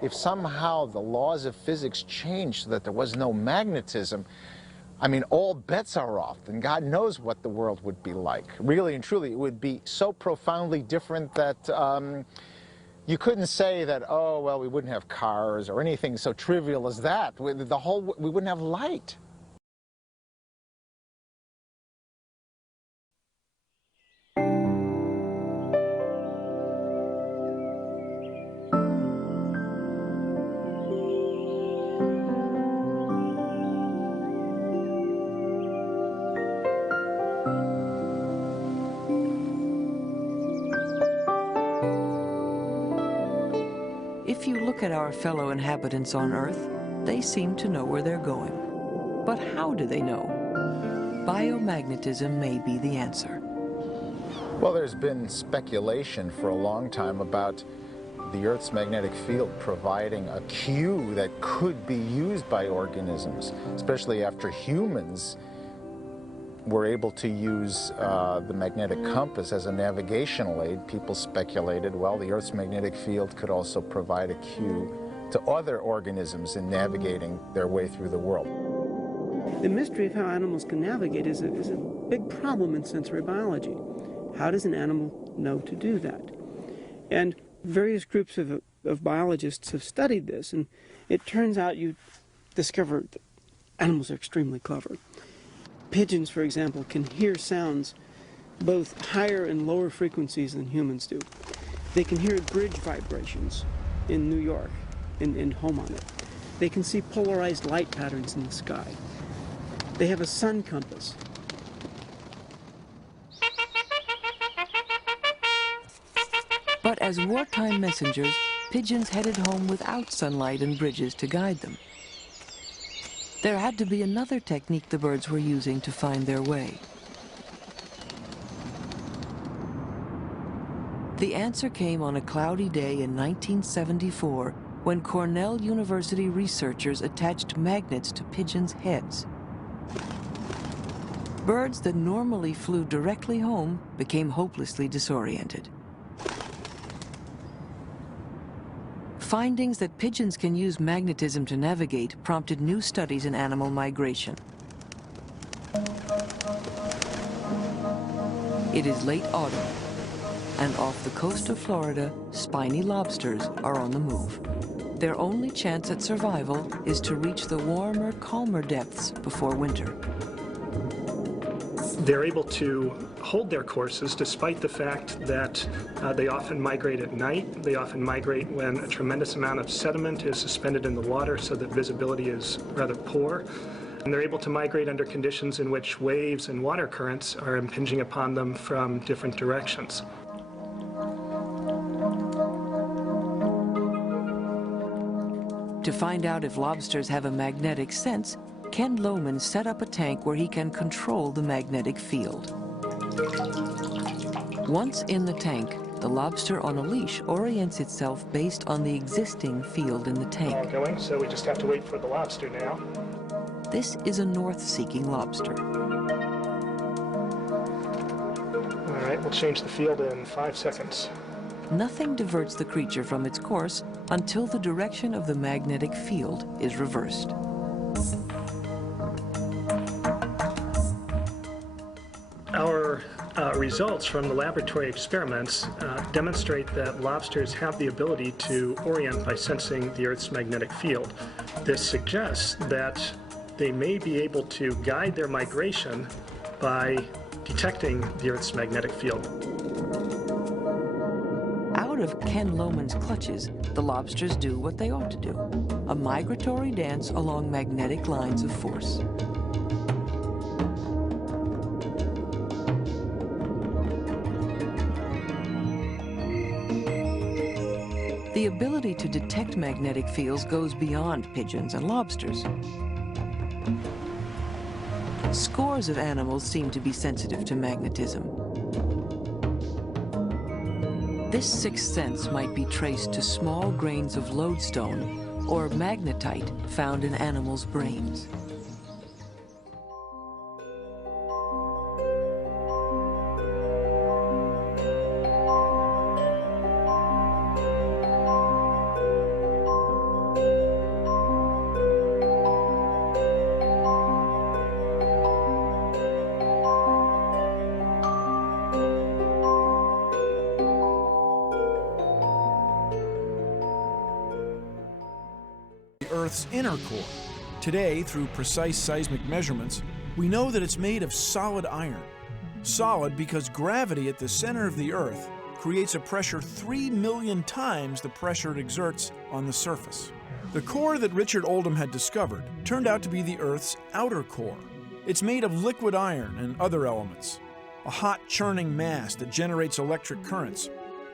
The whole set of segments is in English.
If somehow the laws of physics changed so that there was no magnetism, I mean, all bets are off, and God knows what the world would be like. Really and truly, it would be so profoundly different that you couldn't say that, oh, well, we wouldn't have cars or anything so trivial as that. We wouldn't have light. If you look at our fellow inhabitants on Earth, they seem to know where they're going. But how do they know? Biomagnetism may be the answer. Well, there's been speculation for a long time about the Earth's magnetic field providing a cue that could be used by organisms, especially after humans were able to use the magnetic compass as a navigational aid. People speculated, well, the Earth's magnetic field could also provide a cue to other organisms in navigating their way through the world. The mystery of how animals can navigate is a big problem in sensory biology. How does an animal know to do that? And various groups of biologists have studied this, and it turns out you discover that animals are extremely clever. Pigeons, for example, can hear sounds both higher and lower frequencies than humans do. They can hear bridge vibrations in New York and home on it. They can see polarized light patterns in the sky. They have a sun compass. But as wartime messengers, pigeons headed home without sunlight and bridges to guide them. There had to be another technique the birds were using to find their way. The answer came on a cloudy day in 1974 when Cornell University researchers attached magnets to pigeons' heads. Birds that normally flew directly home became hopelessly disoriented. Findings that pigeons can use magnetism to navigate prompted new studies in animal migration. It is late autumn, and off the coast of Florida, spiny lobsters are on the move. Their only chance at survival is to reach the warmer, calmer depths before winter. They're able to hold their courses despite the fact that they often migrate at night. They often migrate when a tremendous amount of sediment is suspended in the water so that visibility is rather poor. And they're able to migrate under conditions in which waves and water currents are impinging upon them from different directions. To find out if lobsters have a magnetic sense, Ken Lohman set up a tank where he can control the magnetic field. Once in the tank, the lobster on a leash orients itself based on the existing field in the tank. Going, so we just have to wait for the lobster now. This is a north-seeking lobster. All right, we'll change the field in 5 seconds. Nothing diverts the creature from its course until the direction of the magnetic field is reversed. Our results from the laboratory experiments demonstrate that lobsters have the ability to orient by sensing the Earth's magnetic field. This suggests that they may be able to guide their migration by detecting the Earth's magnetic field. Out of Ken Lohman's clutches, the lobsters do what they ought to do, a migratory dance along magnetic lines of force. The ability to detect magnetic fields goes beyond pigeons and lobsters. Scores of animals seem to be sensitive to magnetism. This sixth sense might be traced to small grains of lodestone or magnetite found in animals' brains. Earth's inner core. Today, through precise seismic measurements, we know that it's made of solid iron. Solid because gravity at the center of the Earth creates a pressure 3 million times the pressure it exerts on the surface. The core that Richard Oldham had discovered turned out to be the Earth's outer core. It's made of liquid iron and other elements, a hot churning mass that generates electric currents,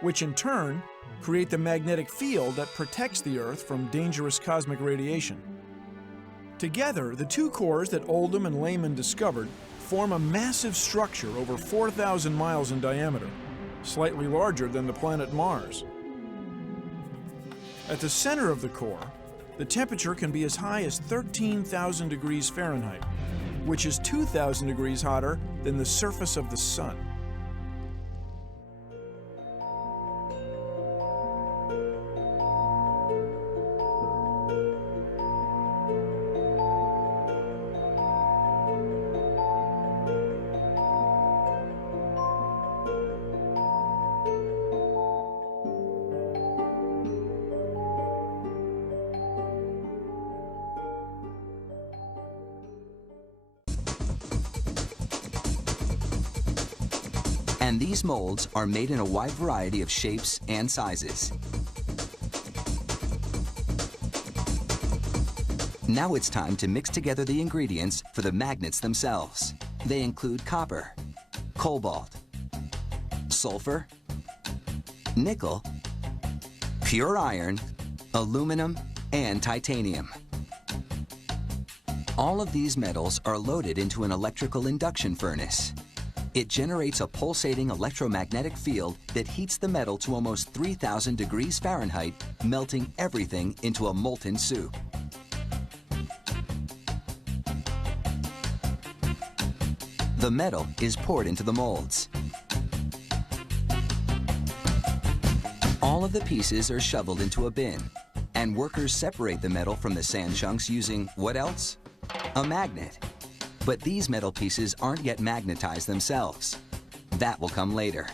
which in turn create the magnetic field that protects the Earth from dangerous cosmic radiation. Together, the two cores that Oldham and Lehman discovered form a massive structure over 4,000 miles in diameter, slightly larger than the planet Mars. At the center of the core, the temperature can be as high as 13,000 degrees Fahrenheit, which is 2,000 degrees hotter than the surface of the sun. And these molds are made in a wide variety of shapes and sizes. Now it's time to mix together the ingredients for the magnets themselves. They include copper, cobalt, sulfur, nickel, pure iron, aluminum, and titanium. All of these metals are loaded into an electrical induction furnace. It generates a pulsating electromagnetic field that heats the metal to almost 3,000 degrees Fahrenheit, melting everything into a molten soup. The metal is poured into the molds. All of the pieces are shoveled into a bin, and workers separate the metal from the sand chunks using what else? A magnet. But these metal pieces aren't yet magnetized themselves. That will come later.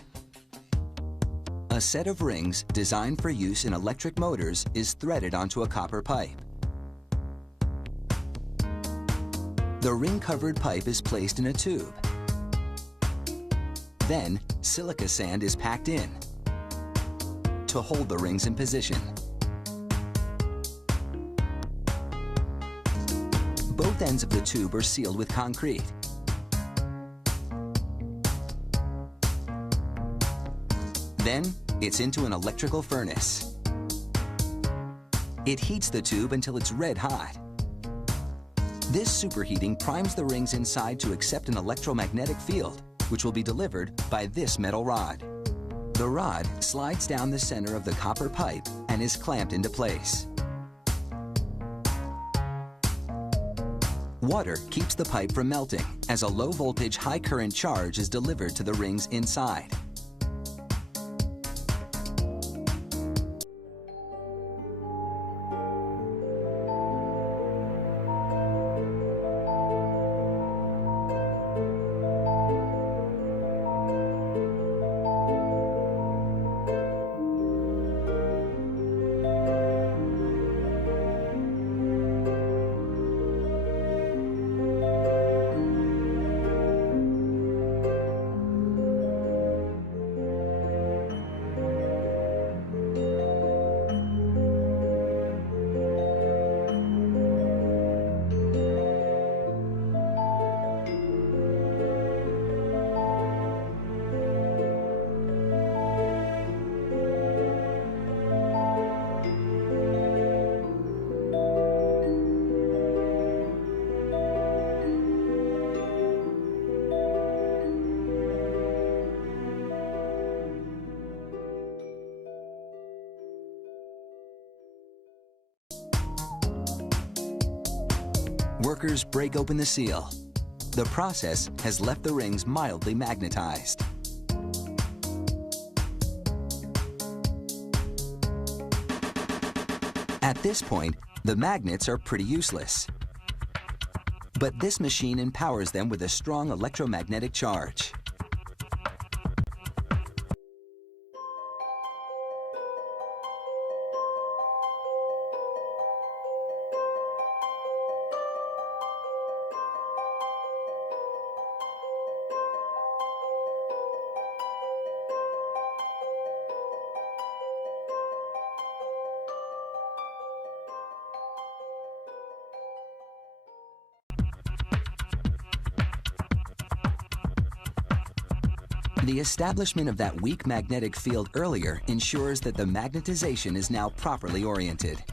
A set of rings designed for use in electric motors is threaded onto a copper pipe. The ring-covered pipe is placed in a tube. Then, silica sand is packed in to hold the rings in position. Both ends of the tube are sealed with concrete. Then, it's into an electrical furnace. It heats the tube until it's red hot. This superheating primes the rings inside to accept an electromagnetic field, which will be delivered by this metal rod. The rod slides down the center of the copper pipe and is clamped into place. Water keeps the pipe from melting as a low-voltage, high-current charge is delivered to the rings inside. Workers break open the seal. The process has left the rings mildly magnetized. At this point, the magnets are pretty useless. But this machine empowers them with a strong electromagnetic charge. The establishment of that weak magnetic field earlier ensures that the magnetization is now properly oriented.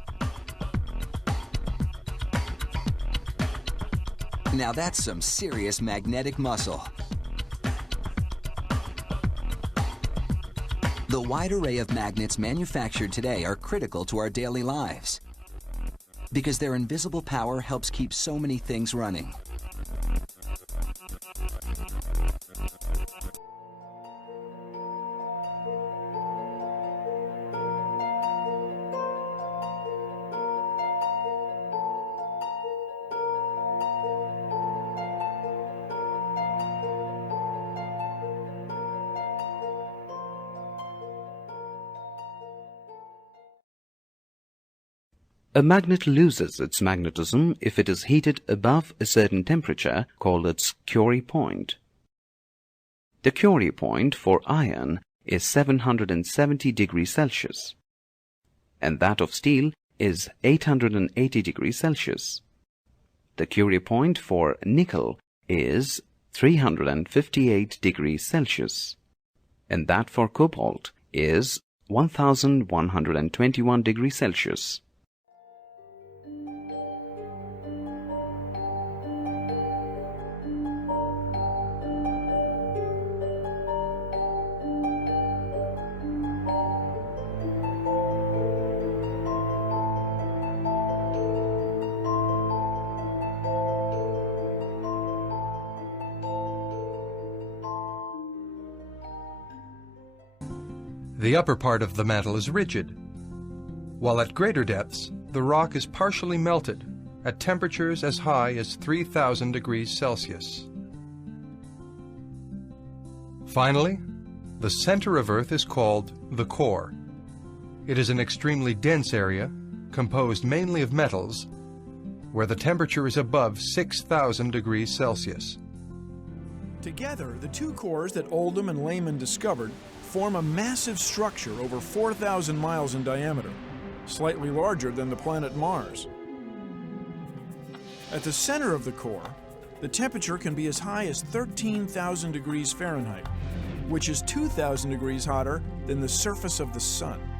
Now that's some serious magnetic muscle. The wide array of magnets manufactured today are critical to our daily lives because their invisible power helps keep so many things running. A magnet loses its magnetism if it is heated above a certain temperature called its curie point. The curie point for iron is 770 degrees Celsius, and that of steel is 880 degrees Celsius. The curie point for nickel is 358 degrees Celsius, and that for cobalt is 1121 degrees Celsius. The upper part of the mantle is rigid, while at greater depths, the rock is partially melted at temperatures as high as 3,000 degrees Celsius. Finally, the center of Earth is called the core. It is an extremely dense area, composed mainly of metals, where the temperature is above 6,000 degrees Celsius. Together, the two cores that Oldham and Lehman discovered form a massive structure over 4,000 miles in diameter, slightly larger than the planet Mars. At the center of the core, the temperature can be as high as 13,000 degrees Fahrenheit, which is 2,000 degrees hotter than the surface of the sun.